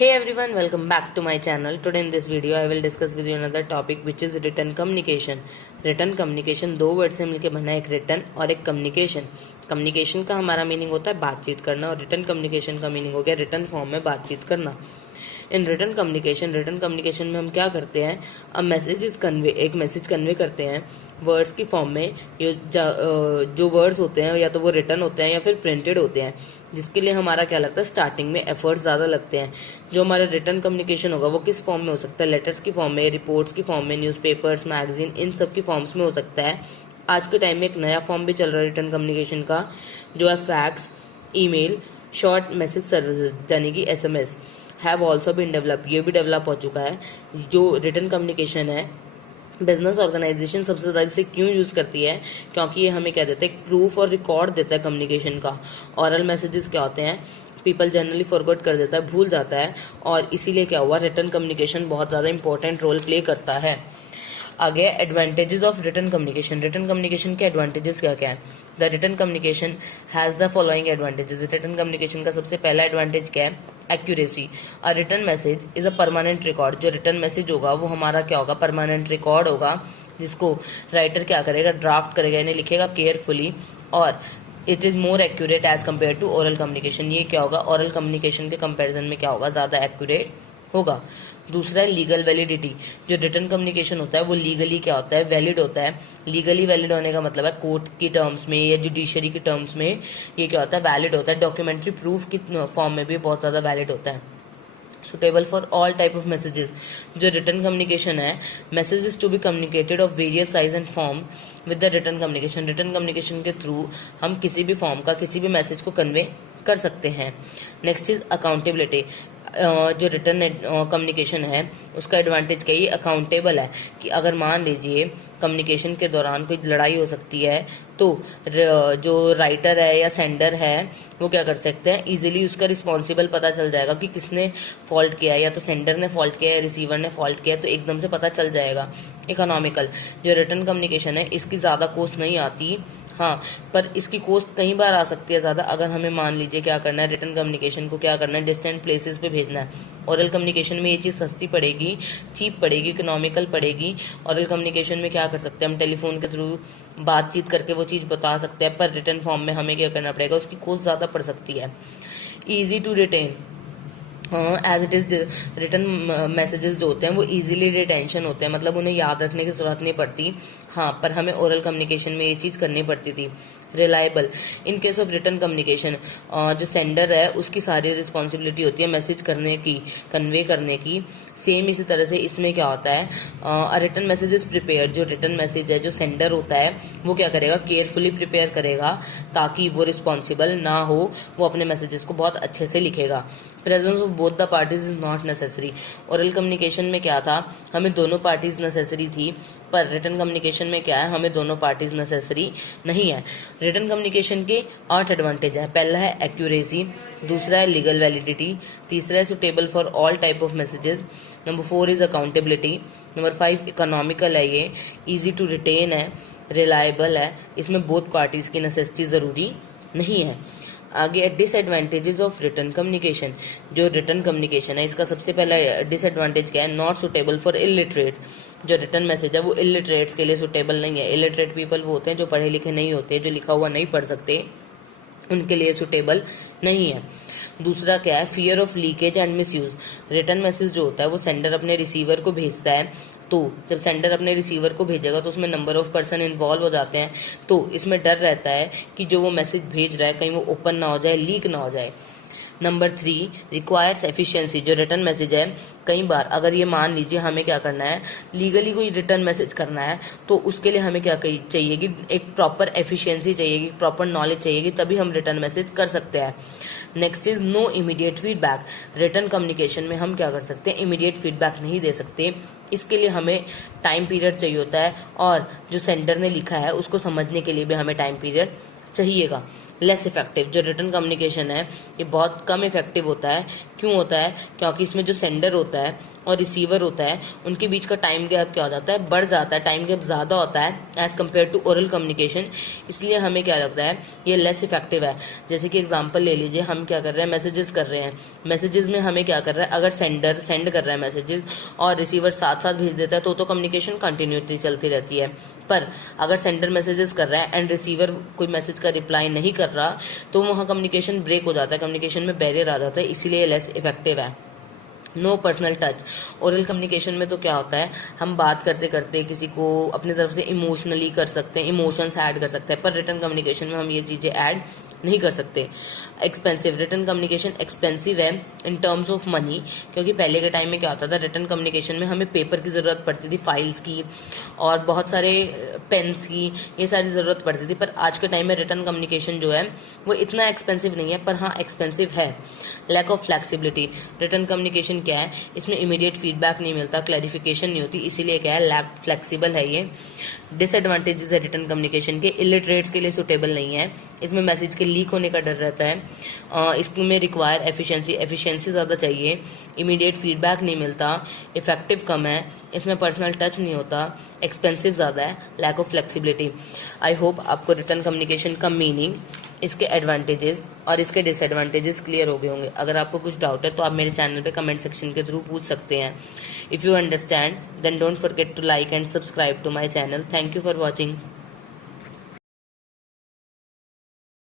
Hey everyone, welcome back to my channel. Today in this video I will discuss with you another topic which is written communication. Written communication दो word से मिलकर बना एक written और एक communication. Communication का हमारा meaning होता है बातचीत करना और written communication का मीनिंग हो गया written फॉर्म में बातचीत करना. इन रिटर्न कम्युनिकेशन में हम क्या करते हैं, अब मैसेज इज कन्वे, एक मैसेज कन्वे करते हैं वर्ड्स की फॉर्म में. जो वर्ड्स होते हैं या तो वो रिटर्न होते हैं या फिर प्रिंटेड होते हैं, जिसके लिए हमारा क्या लगता है स्टार्टिंग में एफर्ट्स ज़्यादा लगते हैं. जो हमारा रिटर्न कम्युनिकेशन होगा वो किस फॉर्म में हो सकता है, लेटर्स की फॉर्म में, रिपोर्ट्स की फॉर्म में, न्यूज़पेपर्स, मैगजीन, इन सब की फॉर्म्स में हो सकता है. आज के टाइम में एक नया फॉर्म भी चल रहा है रिटर्न कम्युनिकेशन का, जो है fax, email, short message services यानी कि SMS have also been develop. ये भी डेवलप हो चुका है. जो रिटर्न कम्युनिकेशन है बिजनेस ऑर्गेनाइजेशन सबसे ज़्यादा इसे क्यों यूज़ करती है, क्योंकि ये हमें क्या देता है, एक प्रूफ और रिकॉर्ड देता है कम्युनिकेशन का. ऑरल मैसेजेस क्या होते हैं, पीपल जनरली फॉरगेट कर देता है, भूल जाता है, और इसीलिए क्या हुआ रिटर्न कम्युनिकेशन बहुत ज़्यादा इंपॉर्टेंट रोल प्ले करता है. आगे advantages of return communication. Written communication के एडवांटेजेस क्या क्या है. The written communication has the following advantages. Return communication का सबसे पहला एडवांटेज क्या है, accuracy. A return message is a permanent record. जो रिटर्न मैसेज होगा वो हमारा क्या होगा, परमानेंट रिकॉर्ड होगा, जिसको राइटर क्या करेगा, ड्राफ्ट करेगा, यानी लिखेगा केयरफुली, और it is more accurate as compared to oral communication. ये क्या होगा, ओरल कम्युनिकेशन के कंपेरिजन में क्या होगा, ज़्यादा एक्यूरेट होगा. दूसरा है लीगल वैलिडिटी. जो रिटर्न कम्युनिकेशन होता है वो लीगली क्या होता है, वैलिड होता है. लीगली वैलिड होने का मतलब है कोर्ट की टर्म्स में या जुडिशरी की टर्म्स में ये क्या होता है, वैलिड होता है. डॉक्यूमेंट्री प्रूफ की फॉर्म में भी बहुत ज़्यादा वैलिड होता है. Suitable for all type of messages. जो रिटर्न कम्युनिकेशन है, messages to be communicated of various size and form with the written communication. Written communication के थ्रू हम किसी भी फॉर्म का किसी भी मैसेज को कन्वे कर सकते हैं. Next is accountability. जो रिटर्न कम्युनिकेशन है उसका एडवांटेज क्या है, ये अकाउंटेबल है. कि अगर मान लीजिए कम्युनिकेशन के दौरान कोई लड़ाई हो सकती है, तो जो राइटर है या सेंडर है वो क्या कर सकते हैं, इजीली उसका रिस्पॉन्सिबल पता चल जाएगा कि किसने फॉल्ट किया है, या तो सेंडर ने फॉल्ट किया है या रिसीवर ने फॉल्ट किया है, तो एकदम से पता चल जाएगा. इकोनॉमिकल. जो रिटर्न कम्युनिकेशन है इसकी ज़्यादा कॉस्ट नहीं आती, हाँ, पर इसकी कॉस्ट कई बार आ सकती है ज़्यादा. अगर हमें मान लीजिए क्या करना है, रिटर्न कम्युनिकेशन को क्या करना है, डिस्टेंट प्लेसेस पे भेजना है. ओरल कम्युनिकेशन में ये चीज़ सस्ती पड़ेगी, चीप पड़ेगी, इकोनॉमिकल पड़ेगी. ओरल कम्युनिकेशन में क्या कर सकते हैं हम, टेलीफोन के थ्रू बातचीत करके वो चीज़ बता सकते हैं, पर रिटर्न फॉर्म में हमें क्या करना पड़ेगा, उसकी कॉस्ट ज़्यादा पड़ सकती है. Easy to retain. As it is written messages जो होते हैं वो इजीली रिटेंशन होते हैं, मतलब उन्हें याद रखने की जरूरत नहीं पड़ती. हाँ, पर हमें ओरल कम्युनिकेशन में ये चीज़ करनी पड़ती थी. Reliable. In case of return communication जो सेंडर है उसकी सारी रिस्पॉन्सिबिलिटी होती है मैसेज करने की, कन्वे करने की. सेम इसी तरह से इसमें क्या होता है, रिटर्न मैसेज इज प्रिपेयर. जो रिटर्न मैसेज है जो सेंडर होता है वो क्या करेगा, केयरफुली प्रिपेयर करेगा ताकि वो रिस्पॉन्सिबल ना हो, वो अपने मैसेजेस को बहुत अच्छे से लिखेगा. Presence of both the parties is not necessary. Oral communication में क्या था, हमें दोनों पार्टीज नेसेसरी थी, पर रिटर्न कम्युनिकेशन में क्या है, हमें दोनों पार्टीज नेसेसरी नहीं है. रिटर्न कम्युनिकेशन के 8 एडवांटेज है. पहला है एक्यूरेसी, दूसरा है लीगल वैलिडिटी, तीसरा है suitable for all type of messages, number 4 is accountability, number 5 economical है, ये इजी टू रिटेन है, रिलायबल है, इसमें बोथ पार्टीज की नेसेसिटी जरूरी नहीं है. आगे डिसएडवांटेजेस ऑफ रिटर्न कम्युनिकेशन. जो रिटर्न कम्युनिकेशन है इसका सबसे पहला डिसएडवांटेज क्या है, नॉट सुटेबल फॉर इलिटरेट. जो रिटर्न मैसेज है वो इलिटरेट्स के लिए सुटेबल नहीं है. इलिटरेट पीपल वो होते हैं जो पढ़े लिखे नहीं होते, जो लिखा हुआ नहीं पढ़ सकते, उनके लिए सुटेबल नहीं है. दूसरा क्या है, fear of leakage and misuse. Return message जो होता है वो सेंडर अपने रिसीवर को भेजता है, तो जब सेंडर अपने रिसीवर को भेजेगा तो उसमें नंबर ऑफ पर्सन इन्वॉल्व हो जाते हैं, तो इसमें डर रहता है कि जो वो मैसेज भेज रहा है कहीं वो ओपन ना हो जाए, लीक ना हो जाए. Number 3 requires efficiency. जो रिटर्न मैसेज है कई बार अगर ये मान लीजिए हमें क्या करना है, लीगली कोई रिटर्न मैसेज करना है, तो उसके लिए हमें क्या चाहिए कि एक प्रॉपर एफिशिएंसी चाहिए, कि प्रॉपर नॉलेज चाहिए, कि तभी हम रिटर्न मैसेज कर सकते हैं. Next is no immediate feedback. Written communication में हम क्या कर सकते हैं, इमीडिएट फीडबैक नहीं दे सकते. इसके लिए हमें टाइम पीरियड चाहिए होता है, और जो सेंडर ने लिखा है उसको समझने के लिए भी हमें टाइम पीरियड चाहिएगा. Less effective. जो रिटर्न कम्युनिकेशन है ये बहुत कम इफेक्टिव होता है. क्यों होता है, क्योंकि इसमें जो सेंडर होता है और रिसीवर होता है उनके बीच का टाइम गैप क्या हो जाता है, बढ़ जाता है, टाइम गैप ज़्यादा होता है as compared to oral communication. इसलिए हमें क्या लगता है ये लेस इफेक्टिव है। जैसे कि एग्जांपल ले लीजिए, हम क्या कर रहे हैं, मैसेजेस कर रहे हैं, मैसेजेस में हमें क्या कर रहा है, अगर सेंडर सेंड कर रहा है मैसेजेस और रिसीवर साथ साथ भेज देता है तो कम्युनिकेशन कंटिन्यूटी चलती रहती है। पर अगर सेंडर मैसेजेस कर रहा है एंड रिसीवर कोई मैसेज का रिप्लाई नहीं कर रहा तो वहाँ कम्युनिकेशन ब्रेक हो जाता है, कम्युनिकेशन में बैरियर आ जाता है, इसीलिए लेस इफेक्टिव है। No personal touch. Oral communication में तो क्या होता है, हम बात करते करते किसी को अपनी तरफ से इमोशनली कर सकते हैं, इमोशंस ऐड कर सकते हैं, पर रिटर्न कम्युनिकेशन में हम ये चीज़ें ऐड नहीं कर सकते। एक्सपेंसिव, रिटर्न कम्युनिकेशन एक्सपेंसिव है इन टर्म्स ऑफ मनी, क्योंकि पहले के टाइम में क्या होता था, रिटर्न कम्युनिकेशन में हमें पेपर की ज़रूरत पड़ती थी, फाइल्स की और बहुत सारे पेन्स की, ये सारी ज़रूरत पड़ती थी। पर आज के टाइम में रिटर्न कम्युनिकेशन जो है वो इतना एक्सपेंसिव नहीं है, पर हाँ एक्सपेंसिव है। Lack of flexibility, written communication क्या है, इसमें इमीडिएट फीडबैक नहीं मिलता, क्लैरिफिकेशन नहीं होती, इसीलिए क्या है लैक फ्लैक्सीबल है ये। डिसएडवांटेजेस है रिटर्न कम्युनिकेशन के, इलिटरेट्स के लिए सुटेबल नहीं है, इसमें मैसेज के लीक होने का डर रहता है, इसमें रिक्वायर एफिशिएंसी ज़्यादा चाहिए, इमीडिएट फीडबैक नहीं मिलता, इफेक्टिव कम है, इसमें पर्सनल टच नहीं होता, एक्सपेंसिव ज़्यादा है, lack of flexibility. I hope आपको रिटर्न कम्युनिकेशन का मीनिंग, इसके एडवांटेजेस और इसके डिसएडवांटेजेस क्लियर हो गए होंगे। अगर आपको कुछ डाउट है तो आप मेरे चैनल पे कमेंट सेक्शन के थ्रू पूछ सकते हैं। If you understand then don't forget to like and subscribe to my channel. Thank you for watching.